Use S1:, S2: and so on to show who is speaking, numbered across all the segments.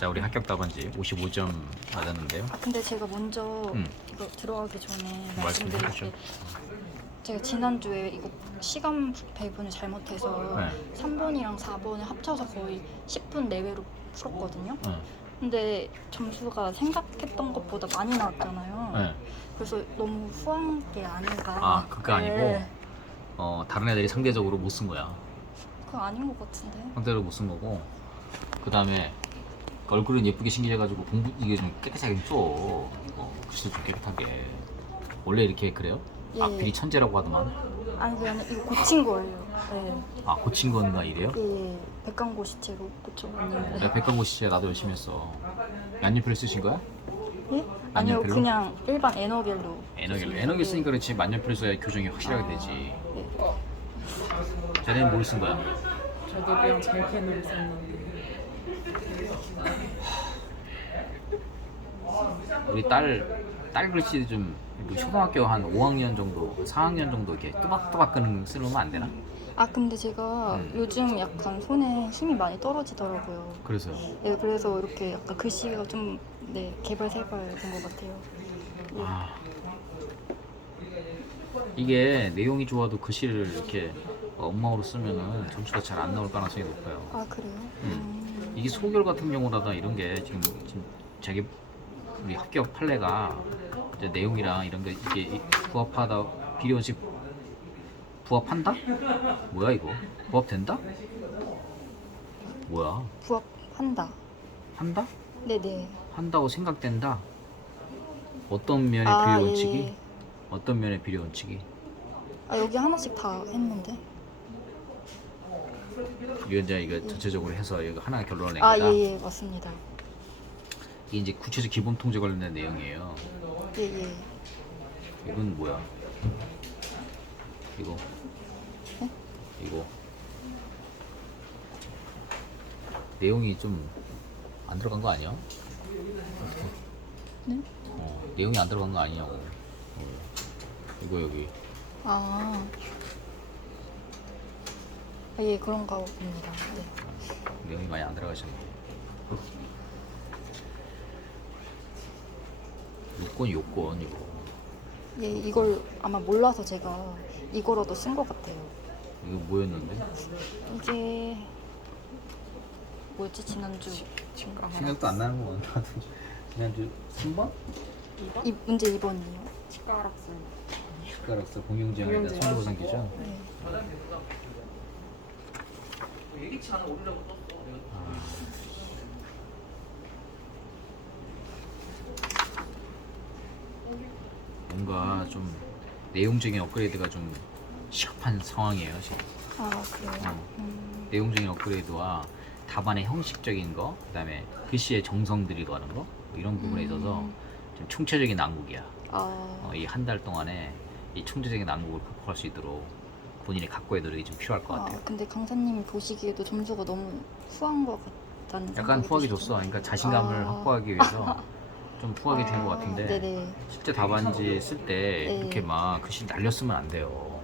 S1: 자 우리 합격 답안지 55점 맞았는데요.
S2: 아, 근데 제가 먼저
S1: 음.
S2: 이거 들어가기 전에 말씀드릴. 게 제가 지난주에 이거 시간 배분을 잘못해서
S1: 네.
S2: 3번이랑 4번을 합쳐서 거의 10분 내외로 풀었거든요.
S1: 네.
S2: 근데 점수가 생각했던 것보다 많이 나왔잖아요.
S1: 네.
S2: 그래서 너무 후한 게 아닌가.
S1: 아 그거 아니고
S2: 네.
S1: 어 다른 애들이 상대적으로 못 쓴 거야.
S2: 그거 아닌 것 같은데.
S1: 상대로 못 쓴 거고 그 다음에 얼굴은 예쁘게 신기해가지고 공부 이게 좀 깨끗하게 좀 써. 어, 글씨도 좀 깨끗하게. 원래 이렇게 그래요?
S2: 예.
S1: 악필이 천재라고 하더만.
S2: 아니 아니라 이거 고친 거예요. 네.
S1: 아 고친 건가 이래요?
S2: 예, 백강고 시체로 고쳐봤는데.
S1: 내가 백광고 시제 나도 열심히 했어. 양옆필 쓰신 거야?
S2: 예? 아니요,
S1: 만년필로?
S2: 그냥 일반 에너겔로.
S1: 에너겔. 에너겔 쓰니까 그렇지 만년필 써야 교정이 확실하게 되지.
S2: 네.
S1: 쟤네는 뭘 쓴 거야?
S3: 저도 그냥 잘캔으로 썼는데
S1: 우리 딸, 딸 글씨 좀뭐 초등학교 한 5학년 정도, 4학년 정도 이렇게 뚜박뚜박 끄는 쓰면 안 되나?
S2: 아 근데 제가
S1: 음.
S2: 요즘 약간 손에 힘이 많이 떨어지더라고요.
S1: 그래서요.
S2: 네, 그래서 이렇게 약간 글씨가 좀 네, 개발세발 된 것 같아요. 예.
S1: 아. 이게 내용이 좋아도 글씨를 이렇게 엉망으로 쓰면은 점수가 잘 안 나올 가능성이 높아요.
S2: 아 그래요?
S1: 음. 이게 소결 같은 경우라다 이런 게 지금, 지금 자기 우리 합격 판례가 이제 내용이랑 이런 게 이게 이- 부합하다 비례원칙 부합한다? 뭐야 이거? 부합된다? 뭐야?
S2: 부합한다.
S1: 한다?
S2: 네네.
S1: 한다고 생각된다? 어떤 면의
S2: 아,
S1: 비례원칙이?
S2: 예.
S1: 어떤 면의 비례원칙이?
S2: 아 여기 하나씩 다 했는데.
S1: 위원장 이거 전체적으로 해서 이거 하나 결론을
S2: 낸아
S1: 거다.
S2: 예예 맞습니다.
S1: 이게 이제 구체적 기본 통제 관련된 내용이에요.
S2: 예 예.
S1: 이건 뭐야? 이거.
S2: 네?
S1: 이거. 내용이 좀 안 들어간 거 아니야?
S2: 네?
S1: 어, 내용이 안 들어간 거 아니냐고. 어. 이거 여기.
S2: 아. 아, 예 그런가 봅니다. 네.
S1: 내용이 많이 안 들어가셨네. 요건 요건 이거.
S2: 예 이걸 아마 몰라서 제가 이거라도 쓴 것 같아요.
S1: 이거 뭐였는데?
S2: 이게 뭐였지 지난주
S1: 생각도 안 나는 거 같아. 지난주 3번?
S2: 이 문제 2번이요.
S3: 치과락술
S1: 숟가락서 공용지향에다
S3: 공용지향.
S1: 선거보상 기준.
S2: 네.
S1: 뭔가 좀 내용적인 업그레이드가 좀 시급한 상황이에요 지금.
S2: 아 그래요.
S1: 어.
S2: 음,
S1: 내용적인 업그레이드와 답안의 형식적인 거, 그다음에 글씨의 정성 들이고 하는 거 뭐 이런 부분에 있어서
S2: 음.
S1: 좀 총체적인 난국이야.
S2: 아
S1: 어, 이 한 달 동안에 이 총체적인 난국을 극복할 수 있도록 본인이 갖고의 노력이 좀 필요할 것
S2: 아,
S1: 같아요.
S2: 근데 강사님이 보시기에도 점수가 너무 후한 것 같다는
S1: 약간
S2: 생각이
S1: 후하게? 줬어. 그러니까 자신감을
S2: 아.
S1: 확보하기 위해서 좀 후하게 준것
S2: 아,
S1: 같은데
S2: 네네.
S1: 실제 답안지 쓸 때
S2: 네.
S1: 이렇게 막 글씨 날렸으면 안 돼요.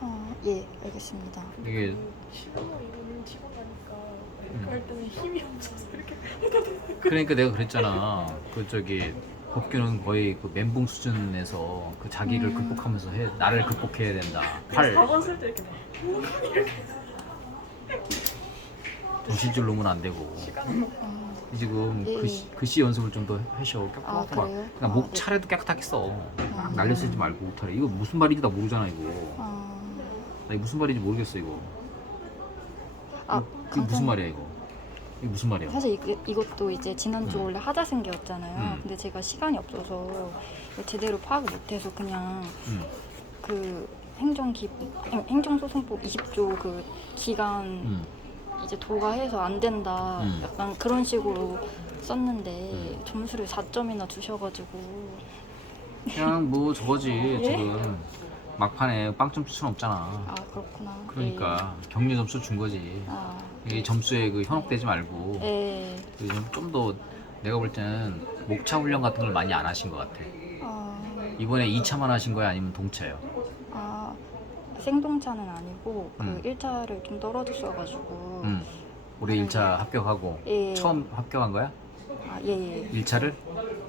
S2: 아, 예 알겠습니다.
S1: 이게
S3: 시간을 이거는 치고 나니까
S1: 음.
S3: 할 때는 힘이 없어서 이렇게
S1: 그러니까 내가 그랬잖아. 그 저기 법규는 거의 그 멘붕 수준에서 그 자기를
S2: 음.
S1: 극복하면서 해 나를 극복해야 된다. 팔
S3: 4번 쓸 때 이렇게
S1: 정신줄 놓으면 안 되고
S2: 아,
S1: 지금
S2: 예.
S1: 글씨, 글씨 연습을 좀 더 하셔.
S2: 아,
S1: 깨끗하게 막.
S2: 그래요?
S1: 그러니까
S2: 아,
S1: 목
S2: 네.
S1: 차례도 깨끗하게 써. 막
S2: 아.
S1: 날려 쓰지 말고 못하래. 이거 무슨 말인지 나 모르잖아 이거.
S2: 아,
S1: 나 이거 무슨 말인지 모르겠어 이거.
S2: 아
S1: 이게 무슨
S2: 강사님.
S1: 말이야 이거? 이게 무슨 말이야?
S2: 사실 이, 이것도 이제 지난주
S1: 음.
S2: 원래 하자생계였잖아요.
S1: 음.
S2: 근데 제가 시간이 없어서 이걸 제대로 파악을 못해서 그냥
S1: 응.
S2: 그 행정기 행- 행정소송법 20조 그 기간
S1: 응.
S2: 이제 도가해서 안 된다
S1: 음.
S2: 약간 그런 식으로 썼는데
S1: 음.
S2: 점수를 4점이나 주셔가지고
S1: 그냥 뭐 저거지
S2: 예?
S1: 지금 막판에 빵점 줄 수는 없잖아.
S2: 아 그렇구나.
S1: 그러니까 격리 점수 준 거지.
S2: 예. 아,
S1: 이게 점수에 그 현혹되지 말고
S2: 예.
S1: 좀더 내가 볼 때는 목차 훈련 같은 걸 많이 안 하신 것 같아.
S2: 아,
S1: 이번에 2차만 하신 거야 아니면 동차요?
S2: 아 생동차는 아니고 그
S1: 음.
S2: 1차를 좀 떨어졌어가지고
S1: 응. 올해 1차 합격하고
S2: 예.
S1: 처음 합격한 거야?
S2: 아, 예, 예.
S1: 1차를?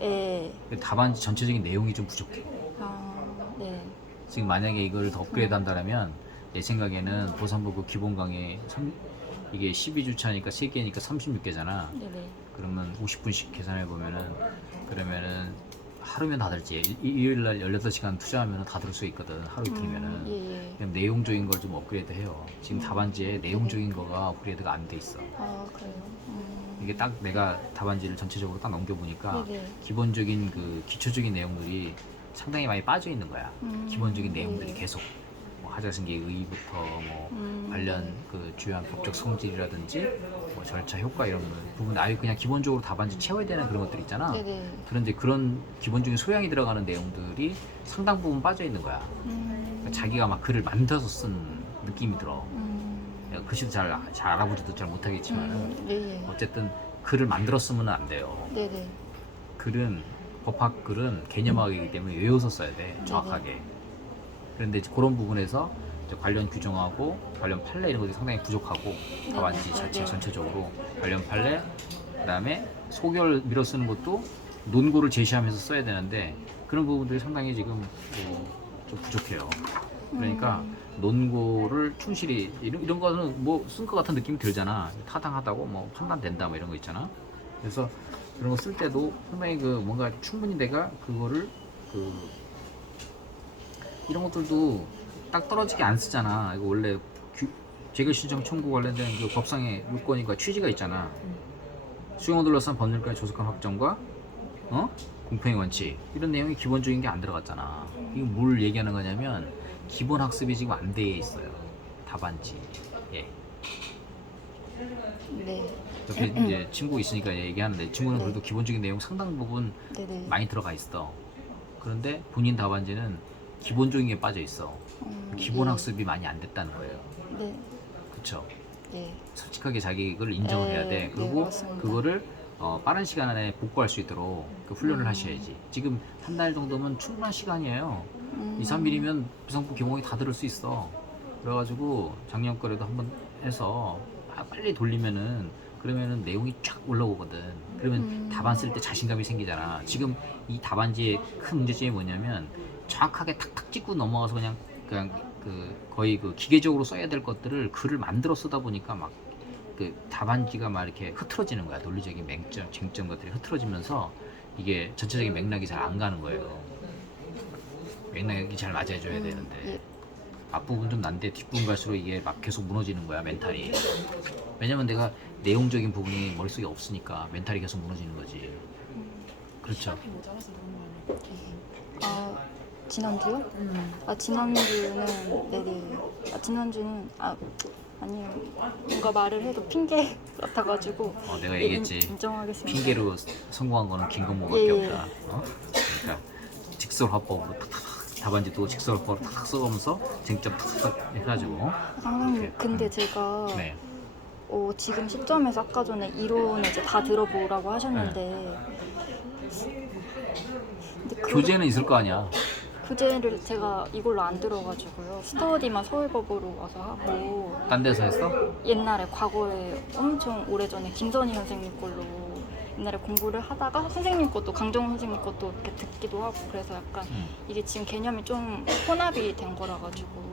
S2: 예.
S1: 답안지 전체적인 내용이 좀 부족해.
S2: 아, 네.
S1: 지금 만약에 이걸 더 업그레이드 한다면 내 생각에는 보산부 그 기본 강의 삼- 이게 12주차니까 3개니까 36개잖아.
S2: 네네.
S1: 그러면 50분씩 계산해 보면은 그러면은 하루면 다 들지. 일- 일요일 날 18시간 투자하면 다들수 있거든. 하루 이틀이면은.
S2: 음, 예, 예.
S1: 그냥 내용적인 걸 좀 업그레이드 해요. 지금 답안지에 내용적인 거가 업그레이드가 안 돼 있어.
S2: 아, 그래요. 음.
S1: 이게 딱 내가 답안지를 전체적으로 딱 넘겨보니까
S2: 네네.
S1: 기본적인 그 기초적인 내용들이 상당히 많이 빠져 있는 거야.
S2: 음,
S1: 기본적인 내용들이
S2: 네.
S1: 계속 뭐 하자승계 의의부터 뭐
S2: 음,
S1: 관련
S2: 네.
S1: 그 주요한 법적 성질이라든지 뭐 절차 효과 이런 부분 아예 그냥 기본적으로 답안지 채워야 되는 그런 것들 있잖아.
S2: 네네.
S1: 그런데 그런 기본적인 소양이 들어가는 내용들이 상당 부분 빠져 있는 거야.
S2: 음,
S1: 그러니까 자기가 막 글을 만들어서 쓴 느낌이 들어.
S2: 음,
S1: 글씨도 잘, 잘 알아보지도 잘 못하겠지만
S2: 음, 예, 예.
S1: 어쨌든 글을 만들어 쓰면 안 돼요.
S2: 네네.
S1: 글은 법학 글은 개념학이기 때문에 외워서 써야 돼 정확하게. 그런데 이제 그런 부분에서 이제 관련 규정하고 관련 판례 이런 것들이 상당히 부족하고 답안지
S2: 네,
S1: 자체
S2: 네.
S1: 전체적으로 관련 판례 그다음에 소결 밀어 쓰는 것도 논고를 제시하면서 써야 되는데 그런 부분들이 상당히 지금 뭐 좀 부족해요. 그러니까
S2: 음.
S1: 논고를 충실히 이런, 이런 거는 뭐 쓴 것 같은 느낌이 들잖아. 타당하다고 뭐 판단된다 뭐 이런 거 있잖아. 그래서 그런 거 쓸 때도 상당히 그 뭔가 충분히 내가 그거를 그 이런 것들도 딱 떨어지게 안 쓰잖아. 이거 원래 규, 재결 신청 청구 관련된 그 법상의 요건이가 취지가 있잖아. 수용을 둘러싼 법률가의 조속한 확정과 어? 공평의 원칙 이런 내용이 기본적인 게 안 들어갔잖아. 이거 뭘 얘기하는 거냐면 기본 학습이 지금 안 돼 있어요. 답안지. 예.
S2: 네.
S1: 옆에 이제 친구 있으니까 얘기하는데 친구는
S2: 네.
S1: 그래도 기본적인 내용 상당 부분
S2: 네네.
S1: 많이 들어가 있어. 그런데 본인 답안지는 기본적인 게 빠져 있어.
S2: 음,
S1: 기본
S2: 예.
S1: 학습이 많이 안 됐다는 거예요.
S2: 네.
S1: 그쵸?
S2: 예.
S1: 솔직하게 자기 그걸 인정을
S2: 네,
S1: 해야 돼.
S2: 네,
S1: 그리고
S2: 맞습니다.
S1: 그거를 어, 빠른 시간 안에 복구할 수 있도록 그 훈련을
S2: 음.
S1: 하셔야지. 지금 한 달 정도면 충분한 시간이에요.
S2: 음,
S1: 2, 3일이면 비상구 기본이 다 들을 수 있어. 그래가지고 작년 거라도 한번 해서 아, 빨리 돌리면은 그러면은 내용이 쫙 올라오거든. 그러면
S2: 음.
S1: 답안 쓸 때 자신감이 생기잖아. 지금 이 답안지의 큰 문제점이 뭐냐면 정확하게 탁탁 찍고 넘어가서 그냥 그냥 그 거의 그 기계적으로 써야 될 것들을 글을 만들어 쓰다 보니까 막 그 답안지가 막 이렇게 흐트러지는 거야. 논리적인 맹점, 쟁점 것들이 흐트러지면서 이게 전체적인 맥락이 잘 안 가는 거예요. 맥락이 잘 맞아줘야
S2: 음,
S1: 되는데
S2: 예.
S1: 앞부분 좀 난데 뒷부분 갈수록 이게 막 계속 무너지는 거야 멘탈이 왜냐면 내가 내용적인 부분이 머릿속에 없으니까 멘탈이 계속 무너지는 거지 그렇죠
S3: 시간이 모자라서 너무 많이.
S2: 아, 지난주요?
S3: 음.
S2: 아, 지난주는, 네네. 아, 지난주는, 아, 아니요. 뭔가 말을 해도 핑계 같아가지고.
S1: 어, 내가
S2: 예,
S1: 얘기했지
S2: 인- 인정하겠습니다.
S1: 핑계로 성공한 거는 김건모밖에
S2: 예.
S1: 없다 어? 그러니까 직설화법으로 탁탁 답안지도 직설화법으로 탁탁 써가면서 쟁점 탁탁 해가지고
S2: 상당히,
S1: 이렇게.
S2: 근데 제가,
S1: 네
S2: 어, 지금 시점에서 아까 전에 이론을 이제 다 들어보라고 하셨는데. 근데 그
S1: 교재는 있을 거 아니야
S2: 교재를 제가 이걸로 안 들어가지고요. 스터디만 서울법으로 와서 하고.
S1: 딴 데서 했어?
S2: 옛날에 과거에 엄청 오래전에 김선희 선생님 걸로 옛날에 공부를 하다가 선생님 것도 강정호 선생님 것도 이렇게 듣기도 하고 그래서 약간
S1: 응.
S2: 이게 지금 개념이 좀 혼합이 된 거라 가지고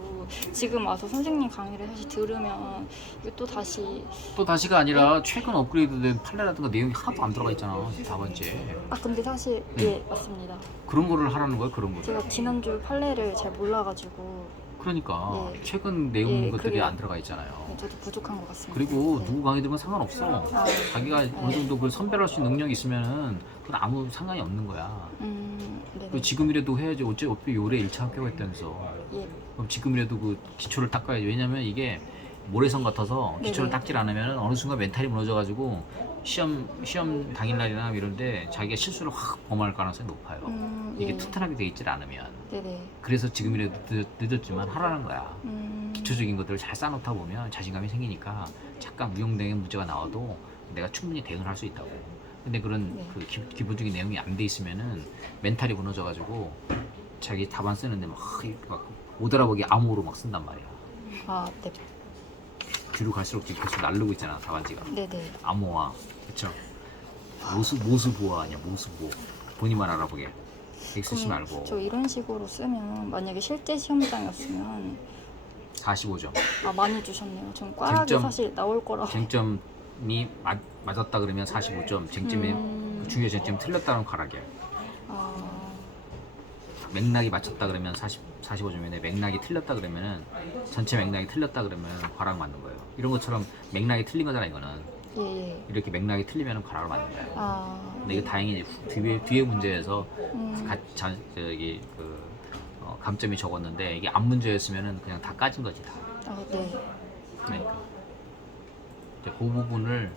S2: 지금 와서 선생님 강의를 다시 들으면 이게 또 다시
S1: 또 다시가 아니라 최근 업그레이드된 판례라든가 내용이 하나도 안 들어가 있잖아 답안지에
S2: 아 근데 사실
S1: 음.
S2: 예 맞습니다.
S1: 그런 거를 하라는 거야 그런 거를
S2: 제가 지난주 판례를 잘 몰라가지고
S1: 그러니까
S2: 네.
S1: 최근 내용
S2: 예,
S1: 것들이
S2: 그래요.
S1: 안 들어가 있잖아요.
S2: 네, 저도 부족한 것 같습니다.
S1: 그리고
S2: 네.
S1: 누구 강의 들으면 상관없어.
S2: 아,
S1: 자기가 어느 정도 그걸 선별할 수 있는 능력이 있으면은 그건 아무 상관이 없는 거야.
S2: 음,
S1: 지금이라도 해야지 어째 어차피 올해 1차 합격했다면서.
S2: 예,
S1: 그럼 지금이라도 그 기초를 닦아야지. 왜냐면 이게 모래성 같아서 기초를
S2: 네네.
S1: 닦질 않으면 어느 순간 멘탈이 무너져가지고 시험 시험 당일날이나 이런데 자기가 실수를 확 범할 가능성이 높아요.
S2: 음,
S1: 이게
S2: 예.
S1: 튼튼하게 돼 있질 않으면.
S2: 네네.
S1: 그래서 지금이라도 늦, 늦었지만 하라는 거야.
S2: 음,
S1: 기초적인 것들을 잘 쌓아놓다 보면 자신감이 생기니까 잠깐 무용적인 문제가 나와도 내가 충분히 대응을 할수 있다고. 근데 그런
S2: 네.
S1: 그 기, 기본적인 내용이 안 돼 있으면은 멘탈이 무너져가지고 자기 답안 쓰는데 막, 이렇게 막못 알아보게 암호로 막 쓴단 말이야.
S2: 아, 네.
S1: 뒤로 갈수록 지금 계속 날르고 있잖아 답안지가.
S2: 네네.
S1: 암호화. 그쵸? 모수 모수보화 아니야 모수보. 본인만 알아보게. 엑 쓰지
S2: 그럼
S1: 말고.
S2: 저 이런 식으로 쓰면 만약에 실제 시험장이었으면
S1: 45점
S2: 아 많이 주셨네요. 전 꽈락이
S1: 쟁점-
S2: 사실 나올 거라고.
S1: 쟁점이 맞, 맞았다 그러면 45점. 쟁점이
S2: 음.
S1: 중요 쟁점 틀렸다는 과락이야
S2: 아,
S1: 맥락이 맞췄다 그러면 40, 45점인데 맥락이 틀렸다 그러면은 전체 맥락이 틀렸다 그러면 과락 맞는 거예요. 이런 것처럼 맥락이 틀린 거잖아 이거는.
S2: 예, 예.
S1: 이렇게 맥락이 틀리면 과락을 맞는 거야.
S2: 아,
S1: 근데 이거 다행히 이제 뒤에, 뒤에 문제에서
S2: 음,
S1: 가, 자, 저기 그 어, 감점이 적었는데 이게 앞 문제였으면은 그냥 다 까진 거지 다.
S2: 아, 네.
S1: 그러니까. 이제 그 부분을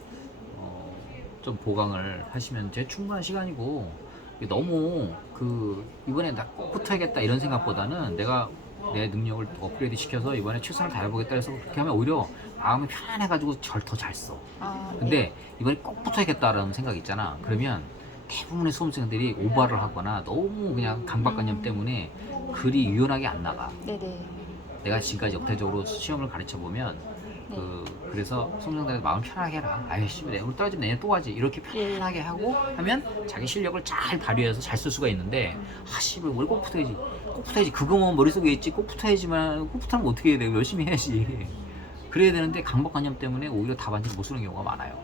S1: 어, 좀 보강을 하시면 제 충분한 시간이고 이게 너무 그 이번에 나 꼭 붙어야겠다 이런 생각보다는 내가 내 능력을 더 업그레이드 시켜서 이번에 최선을 다해보겠다 해서 그렇게 하면 오히려 마음이 편안해가지고 더잘 써.
S2: 아,
S1: 근데 이번에 꼭 붙어야겠다라는 생각 있잖아. 그러면 대부분의 수험생들이 오바를 하거나 너무 그냥 강박관념 때문에 글이 유연하게 안 나가.
S2: 네, 네.
S1: 내가 지금까지 역대적으로 시험을 가르쳐 보면
S2: 네.
S1: 그 그래서 수험생들한테 마음 편하게 해라. 아이씨, 내가 오늘 떨어지면 내년 또 하지. 이렇게 편하게 하고 하면 자기 실력을 잘 발휘해서 잘 쓸 수가 있는데 아씨, 뭘꼭 붙어야지. 꼭 붙어야지. 그거만 머릿속에 있지. 꼭 붙어야지만 꼭 붙으면 어떻게 해? 내가 열심히 해야지. 그래야 되는데 강박관념 때문에 오히려 답안지를 못 쓰는 경우가 많아요.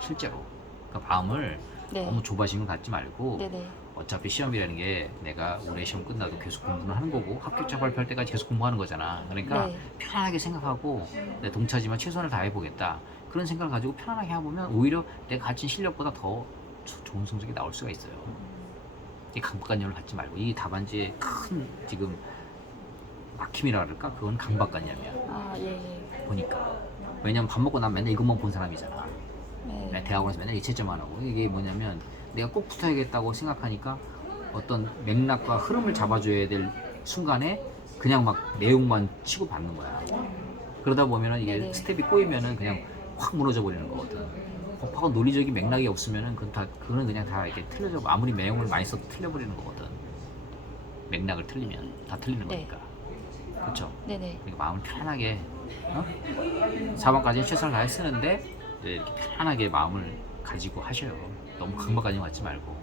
S1: 실제로. 그러니까 마음을
S2: 네.
S1: 너무 조바심을 갖지 말고
S2: 네, 네.
S1: 어차피 시험이라는 게 내가 올해 시험 끝나도 계속 공부는 하는 거고 합격자 발표할 때까지 계속 공부하는 거잖아. 그러니까
S2: 네.
S1: 편안하게 생각하고 내 동차지만 최선을 다해 보겠다. 그런 생각을 가지고 편안하게 해보면 오히려 내가 가진 실력보다 더 조- 좋은 성적이 나올 수가 있어요. 이 강박관념을 갖지 말고 이 답안지의 큰 지금 막힘이라 그럴까? 그건 강박관념이야.
S2: 아, 예, 예.
S1: 보니까. 왜냐면 밥 먹고 난 맨날 이것만 본 사람이잖아.
S2: 네.
S1: 내 대학원에서 맨날 이체점만 하고 이게 뭐냐면 내가 꼭 붙어야겠다고 생각하니까 어떤 맥락과 흐름을 잡아줘야 될 순간에 그냥 막 내용만 치고 받는 거야. 그러다 보면은 이게
S2: 네네.
S1: 스텝이 꼬이면은 그냥 확 무너져 버리는 거거든. 법하고 논리적인 맥락이 없으면은 그건 다 그거는 그냥 다 이렇게 틀려져 아무리 내용을 많이 써도 틀려버리는 거거든. 맥락을 틀리면 다 틀리는
S2: 네.
S1: 거니까. 그렇죠.
S2: 네, 네.
S1: 그러니까 마음을 편하게 어? 4번까지는 최선을 다해 쓰는데 이렇게 편안하게 마음을 가지고 하셔요. 너무 강박관념 갖지 말고.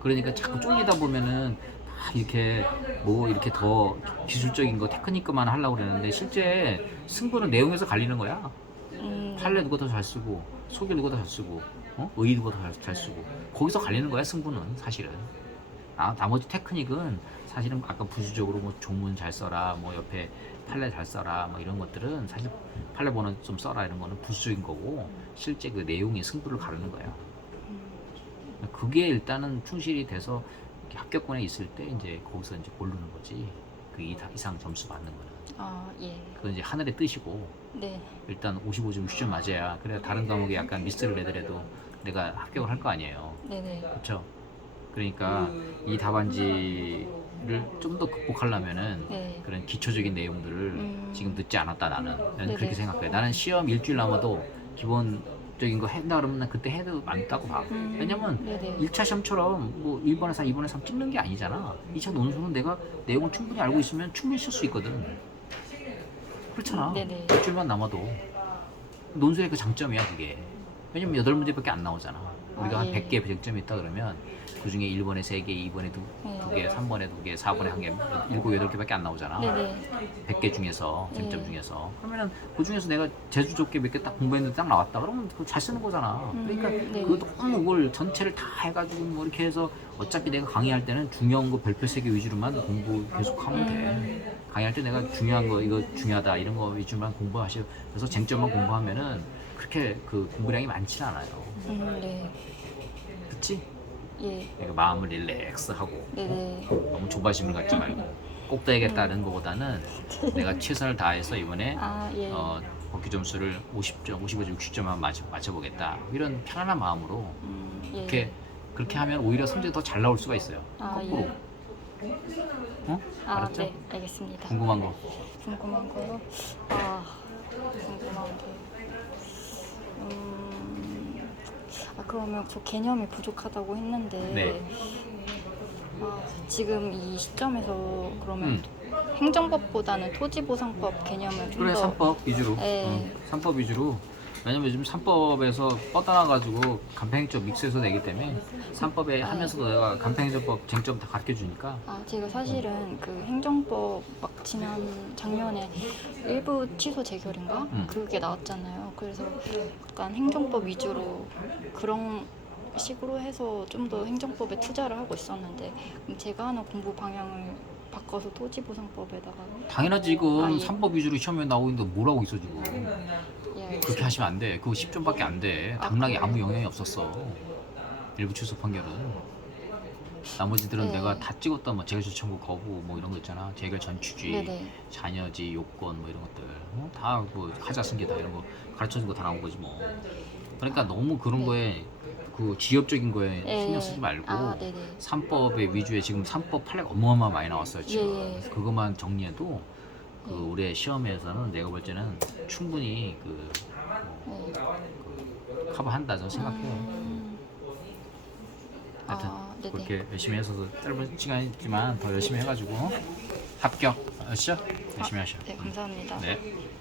S1: 그러니까 자꾸 쫄리다 보면은 다 이렇게 뭐 이렇게 더 기술적인 거 테크니크만 하려고 그러는데 실제 승부는 내용에서 갈리는 거야.
S2: 음,
S1: 판례 누가 더 잘 쓰고 소개 누가 더 잘 쓰고 어? 의 누가 더 잘 쓰고 거기서 갈리는 거야 승부는 사실은 아, 나머지 테크닉은 사실은 아까 부수적으로 뭐 조문 잘 써라 뭐 옆에 판례 잘 써라 뭐 이런 것들은 사실 판례 번호 좀 써라 이런 거는 부수적인 거고 실제 그 내용이 승부를 가르는 거야 그게 일단은 충실이 돼서 합격권에 있을 때 이제 거기서 이제 고르는 거지 그 이- 이상 점수 받는 거는
S2: 아, 예.
S1: 그건 이제 하늘의 뜻이고
S2: 네.
S1: 일단 55점 60점 맞아야 그래야 다른 과목에 약간 미스를 내더라도 내가 합격을 할 거 아니에요
S2: 네, 네.
S1: 그렇죠 그러니까 이 답안지를 좀 더 극복하려면은
S2: 네.
S1: 그런 기초적인 내용들을
S2: 음.
S1: 지금 늦지 않았다 나는 나는
S2: 네네.
S1: 그렇게 생각해 나는 시험 일주일 남아도 기본 적인 거 한다 그러면 난 그때 해도 많다고 봐.
S2: 음,
S1: 왜냐면
S2: 네네.
S1: 1차 시험처럼 뭐 1번에 4, 2번에 3 찍는 게 아니잖아. 2차 논술은 내가 내용을 충분히 알고 있으면 충분히 쓸 수 있거든. 그렇잖아.
S2: 네네.
S1: 일주일만 남아도. 논술의 그 장점이야 그게. 왜냐면 여덟 문제밖에 안 나오잖아 우리가
S2: 아,
S1: 한
S2: 예.
S1: 100개 배정점이 있다 그러면 그 중에 1번에 3개, 2번에 2,
S2: 네.
S1: 2개, 3번에 2개, 4번에 1개, 7, 8개밖에 안 나오잖아
S2: 네네.
S1: 100개 중에서
S2: 예.
S1: 쟁점 중에서 그러면은 그 중에서 내가 재주 좋게 몇 개 딱 공부했는데 딱 나왔다 그러면 그거 잘 쓰는 거잖아
S2: 음,
S1: 그러니까
S2: 네.
S1: 그 너무 그걸 전체를 다 해가지고 뭐 이렇게 해서 어차피 내가 강의할 때는 중요한 거 별표 세개 위주로만 공부 계속 하면 돼
S2: 음.
S1: 강의할 때 내가 중요한 거 이거 중요하다 이런 거 위주만 공부하시고 그래서 쟁점만 공부하면은 그렇게 그 공부량이 많지는 않아요
S2: 음, 네.
S1: 그치?
S2: 예.
S1: 그러니까 마음을 릴렉스하고
S2: 네네.
S1: 너무 조바심을 갖지 말고 꼭 따야겠다는 것보다는 내가 최선을 다해서 이번에
S2: 아, 예.
S1: 어, 복귀 점수를 50점, 55점, 60점만 맞춰, 맞춰보겠다. 이런 편안한 마음으로
S2: 음, 예.
S1: 그렇게 그렇게 하면 오히려 성적이 더 잘 나올 수가 있어요.
S2: 아,
S1: 거꾸로.
S2: 예.
S1: 어?
S2: 아,
S1: 알았죠?
S2: 네. 알겠습니다.
S1: 궁금한 거.
S2: 궁금한 거요? 아, 궁금한 게. 음, 아, 그러면 저 개념이 부족하다고 했는데.
S1: 네.
S2: 아, 지금 이 시점에서 그러면
S1: 음.
S2: 행정법보다는 토지보상법 개념을 좀
S1: 그래
S2: 더
S1: 3법 위주로
S2: 네.
S1: 응, 3법 위주로 왜냐면 요즘 3법에서 뻗어나가지고 간편행정 믹스해서 내기 때문에 3법에 하면서도 내가 간편행정법 쟁점 다 가르쳐 주니까
S2: 아, 제가 사실은 그 행정법 막 지난 작년에 일부 취소 재결인가
S1: 음.
S2: 그게 나왔잖아요. 그래서 약간 행정법 위주로 그런 식으로 해서 좀 더 행정법에 투자를 하고 있었는데 제가 하는 공부 방향을 바꿔서 토지보상법에다가
S1: 당연하지 지금
S2: 아, 예.
S1: 3법 위주로 시험에 뭘 하고 있어 지금
S2: 예,
S1: 그렇게 하시면 안 돼. 그거 10점밖에 안 돼.
S2: 아,
S1: 당락에? 아무 영향이 없었어. 일부 취소 판결은. 나머지들은
S2: 네.
S1: 내가 다 찍었다 뭐 재결 청구 거부 뭐 이런 거 있잖아. 재결 전취지,
S2: 네네.
S1: 자녀지, 요건 뭐 이런 것들 어? 다뭐 하자 쓴게다 이런 거 가르쳐 준 거 다 나온 거지 뭐. 그러니까 너무 그런
S2: 네.
S1: 거에 그 지엽적인 거에
S2: 예,
S1: 신경
S2: 예.
S1: 쓰지 말고
S2: 아, 네네.
S1: 3법의 위주에 지금 3법 판례가 어마어마 많이 나왔어요 지금.
S2: 예, 예.
S1: 그것만 정리해도 그
S2: 네.
S1: 올해 시험에서는 내가 볼 때는 충분히 그
S2: 네.
S1: 커버한다 저는 생각해요.
S2: 음,
S1: 하여튼
S2: 아, 네네.
S1: 그렇게 열심히 해서 짧은 시간이지만 더 열심히 해가지고 합격 아시죠? 열심히 하셔.
S2: 네, 감사합니다.
S1: 네.